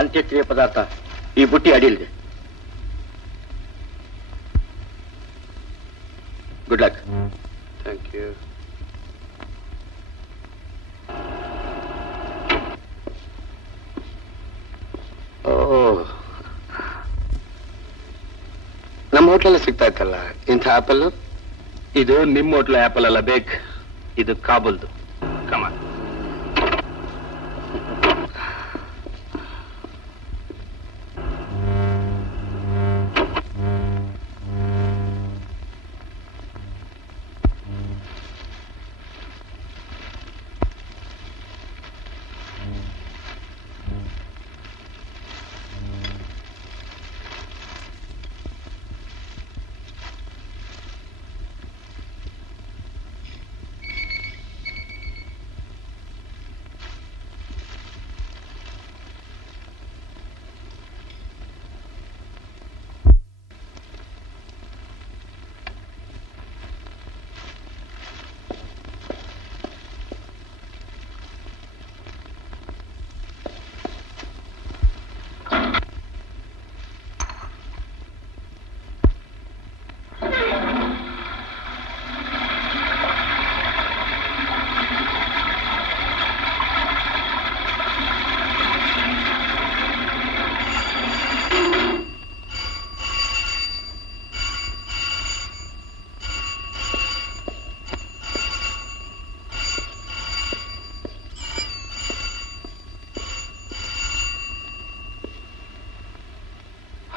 ಅಂತ್ಯಕ್ರಿಯೆ ಪದಾರ್ಥ ಈ ಬುಟ್ಟಿ ಅಡಿಯಿದೆ. Good luck. Thank you. ನಮ್ಮ ಹೋಟ್ಲಲ್ಲಿ ಸಿಗ್ತಾ ಇತ್ತಲ್ಲ ಇಂಥ ಆಪಲ್? ಇದು ನಿಮ್ಮ ಹೋಟ್ಲ ಆಪಲ್ ಅಲ್ಲ, ಬೇಕ್. ಇದು ಕಾಬೂಲ್ದು. ಕಮಾನ್.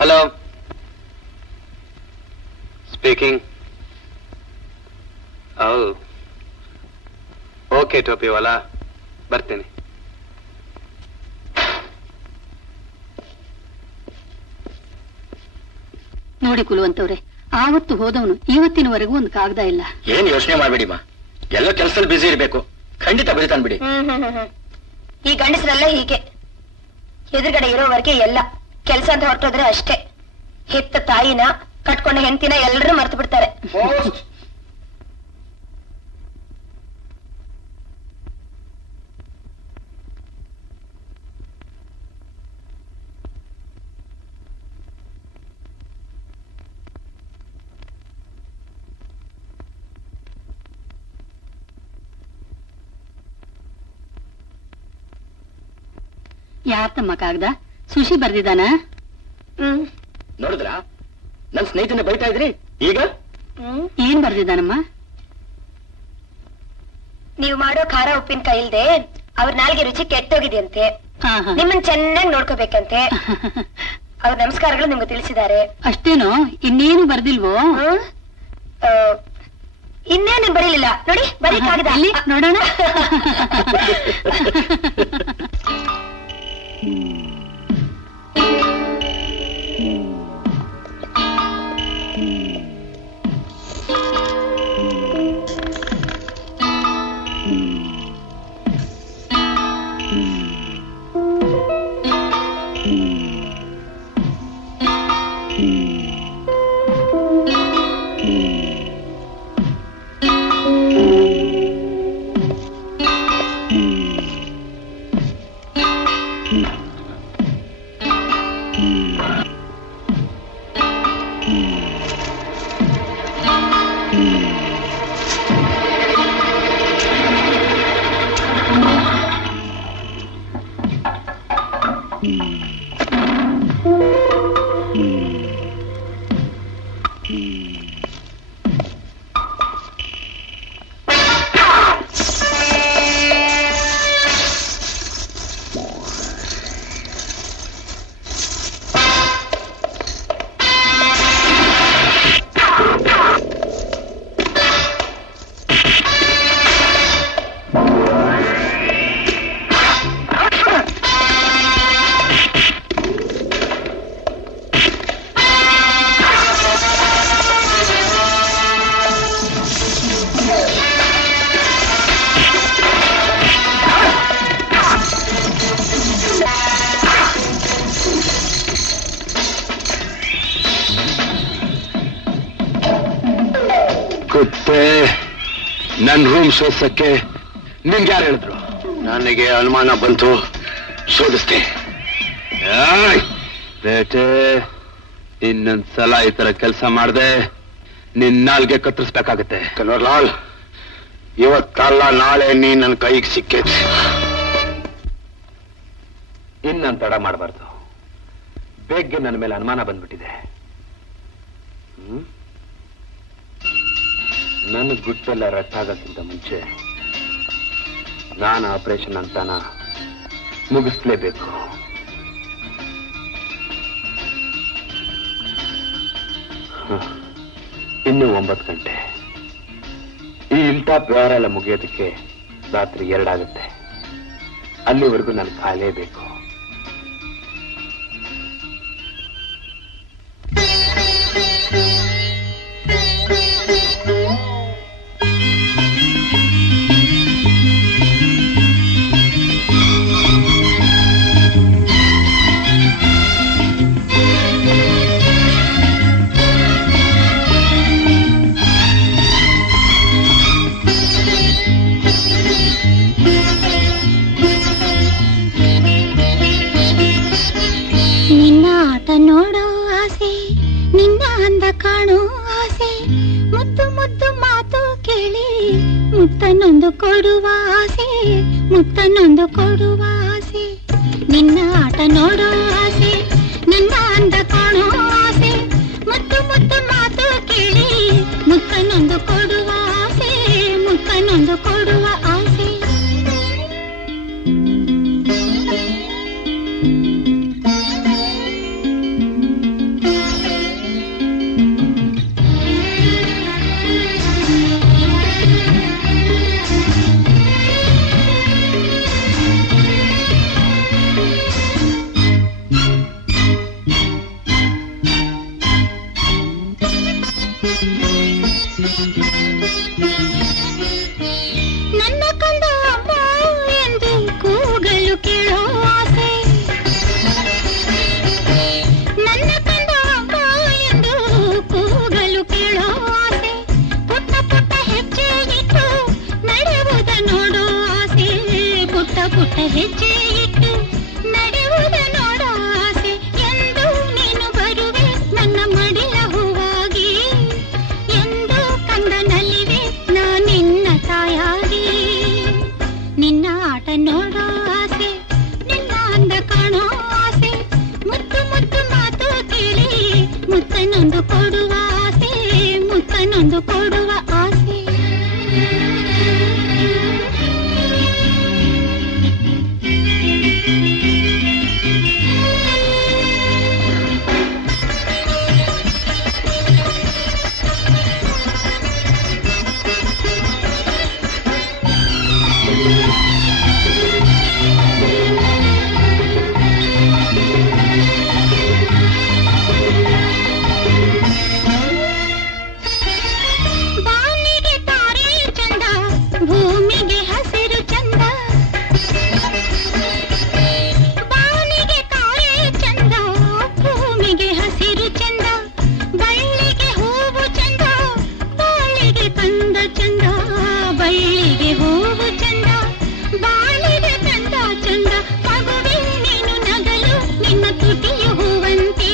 Hello, speaking. ಹೌದು, ಓಕೆ ಟೋಪಿವಾಲಾ, ಬರ್ತೀನಿ. ನೋಡಿ ಕುಲುವಂತವ್ರೆ, ಆವತ್ತು ಹೋದವನು ಇವತ್ತಿನವರೆಗೂ ಒಂದು ಕಾಗದ ಇಲ್ಲ. ಏನ್ ಯೋಚನೆ ಮಾಡ್ಬೇಡಿಮ್ಮ, ಎಲ್ಲ ಕೆಲಸದಲ್ಲಿ ಬಿಸಿ ಇರ್ಬೇಕು. ಖಂಡಿತ ಬರೀತಾನ್ ಬಿಡಿ. ಈ ಗಂಡಸರೆಲ್ಲ ಹೀಗೆ, ಎದುರುಗಡೆ ಇರೋವರೆಗೆ ಎಲ್ಲ ಕೆಲಸ ಅಂತ ಹೊರಟೋದ್ರೆ ಅಷ್ಟೇ. ಹೆತ್ತ ತಾಯಿನ, ಕಟ್ಕೊಂಡ ಹೆಂಡತಿನ ಎಲ್ಲರೂ ಮರ್ತು ಬಿಡ್ತಾರೆ. ಯಾರ್ತಮ್ಮ ಕಾಗದ? ಸುಶಿ ಬರ್ದಿದ್ದಾನ? ನೋಡಿದ್ರ, ನನ್ ಸ್ನೇಹಿತನ ಬೈತಾ ಇದ್ರಿ. ಈಗ ಏನ್ ಬರ್ದಿದ್ದಾನಮ್ಮ? ನೀವು ಮಾಡೋ ಖಾರ ಉಪ್ಪಿನಕಾಯಿ ಇಲ್ದೆ ಅವ್ರ ನಾಲ್ಗೆ ರುಚಿ ಕೆಟ್ಟೋಗಿದೆಯಂತೆ. ನಿಮ್ಮನ್ನ ಚೆನ್ನಾಗಿ ನೋಡ್ಕೋಬೇಕಂತೆ. ಅವ್ರ ನಮಸ್ಕಾರಗಳು ನಿಮ್ಗೆ ತಿಳಿಸಿದ್ದಾರೆ. ಅಷ್ಟೇನೋ, ಇನ್ನೇನು ಬರ್ದಿಲ್ವೋ? ಇನ್ನೇನು ಬರೀಲಿಲ್ಲ ನೋಡಿ, ಬರೀ ಕಾಗದ. ನೋಡೋಣ. ನನ್ ರೂಮ್ ಶೋಧಿಸಕ್ಕೆ ನಿಮ್ಗೆ ಯಾರು ಹೇಳಿದ್ರು? ನನಗೆ ಅನುಮಾನ ಬಂತು, ಶೋಧಿಸ್ತೆ. ಬೇಟೆ, ಇನ್ನೊಂದ್ಸಲ ಈ ತರ ಕೆಲಸ ಮಾಡ್ದೆ ನಿನ್ ನಾಲ್ಗೆ ಕತ್ತರಿಸ್ಬೇಕಾಗತ್ತೆ. ಕನ್ವರ್ಲಾಲ್, ಇವತ್ತಲ್ಲ ನಾಳೆ ನೀ ನನ್ನ ಕೈಗೆ ಸಿಕ್ಕೈತಿ. ಇನ್ನನ್ ತಡ ಮಾಡಬಾರ್ದು. ಬೇಗ್ಗೆ ನನ್ನ ಮೇಲೆ ಅನುಮಾನ ಬಂದ್ಬಿಟ್ಟಿದೆ. ನನ್ನ ಗುಟ್ಟೆಲ್ಲ ರಟ್ಟಾಗಕ್ಕಿಂತ ಮುಂಚೆ ನಾನು ಆಪರೇಷನ್ ಅಂತಾನ ಮುಗಿಸ್ಲೇಬೇಕು. ಇನ್ನು 9 ಗಂಟೆ. ಈ ಇಲ್ಟಾಪ್ ವ್ಯವಹಾರ ಎಲ್ಲ ಮುಗಿಯೋದಕ್ಕೆ ರಾತ್ರಿ 2 ಆಗುತ್ತೆ. ಅಲ್ಲಿವರೆಗೂ ನಾನು ಕಾಲೇಬೇಕು. ನೋಡೋ ಆಸೆ, ನಿನ್ನ ಅಂದ ಕಾಣೋ ಆಸೆ, ಮುದ್ದು ಮುದ್ದು ಮಾತು ಕೇಳಿ ಮುತ್ತನೊಂದು ಕೊಡುವ ಆಸೆ, ಮುತ್ತನೊಂದು ಕೊಡುವ ಆಸೆ. ನಿನ್ನ ಆಟ ನೋಡೋ ಆಸೆ, ನಿನ್ನ ಅಂದ ಕಾಣೋ ಆಸೆ, ಮುದ್ದು ಮುದ್ದು ಮಾತು ಕೇಳಿ ಮುತ್ತನೊಂದು ಕೊಡುವ ಆಸೆ, ಮುತ್ತನೊಂದು ಕೊಡುವ ಆಸೆ. ನನ್ನ ಕಂದ ಅಮ್ಮ ಎಂದು ಕೂಗಲು ಕೇಳೋ ಆಸೆ, ನನ್ನ ಕಂದ ಅಮ್ಮ ಎಂದು ಕೂಗಲು ಕೇಳೋ ಆಸೆ. ಪುಟ್ಟ ಪುಟ್ಟ ಹೆಜ್ಜೆ ಇಟ್ಟು ನಡೆಯುವುದ ನೋಡೋ ಆಸೆ, ಪುಟ್ಟ ಪುಟ್ಟ ಹೆಜ್ಜೆ ಇಟ್ಟು ನಡೆಯುವುದ ನೋಡೋ ಆಸೆ. ಎಂದು ನೀನು ಬರುವೆ ನನ್ನ ಮಡಿಲ ಹೂವಾಗಿ, ಎಂದು ಕಂದನಲ್ಲಿವೆ ನಿನ್ನ ತಾಯಾಗಿ. ನಿನ್ನ ಆಟ ನೋಡೋ ಆಸೆ, ನಿನ್ನ ಅಂದ ಕಾಣೋ ಆಸೆ, ಮುತ್ತು ಮುತ್ತು ಮಾತು ಕೇಳಿ ಮುತ್ತನೊಂದು ಕೊಡುವ ಆಸೆ, ಮುತ್ತನೊಂದು ಕೊಡುವ ಆಸೆ. ಬಾನಿಗೆ ತಾರೆ ಚಂದ, ಭೂಮಿಗೆ ಹಸಿರು ಚಂದ, ಬಾನಿಗೆ ತಾರೆ ಚಂದ, ಭೂಮಿಗೆ ಹಸಿರು ಚಂದ, ಬಳ್ಳಿಗೆ ಹೂವು ಚಂದ, ಬಾಳಿಗೆ ಕಂದ ಚಂದ, ಬಳ್ಳಿಗೆ ಹೂವು ಚಂದ, ಬಾಳಿಗೆ ಕಂದ ಚಂದ. ಮಗುವೆ ನೀನು ನಗಲು ನಿನ್ನ ತುಟಿಯು ಹೂವಂತೆ,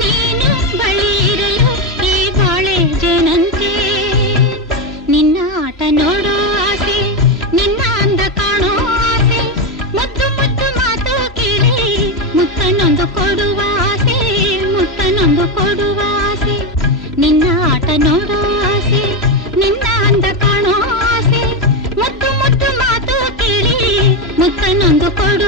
ನೀನು ಬಳಿ ಇರಲು ಈ ಬಾಳೆ ಜನಂತೆ. ನಿನ್ನ ಆಟ ನೋಡೋ ಆಸೆ, ನಿನ್ನ ಅಂದ ಕಾಣೋ ಆಸೆ, ಮುದ್ದು ಮುದ್ದು ಮಾತು ಕೇಳಿ ಮುತ್ತನೊಂದು ಕೊಡುವ ಆಸೆ, ಮುತ್ತನೊಂದು ಕೊಡುವ ಆಸೆ. ನಿನ್ನ ಆಟ ನೋಡೋ ಆಸೆ, ನಿನ್ನ ಅಂದ ಕಾಣೋ ಆಸೆ, ಮುದ್ದು ಮುದ್ದು ಮಾತು ಕೇಳಿ ಮುತ್ತನೊಂದು ಕೊಡುವ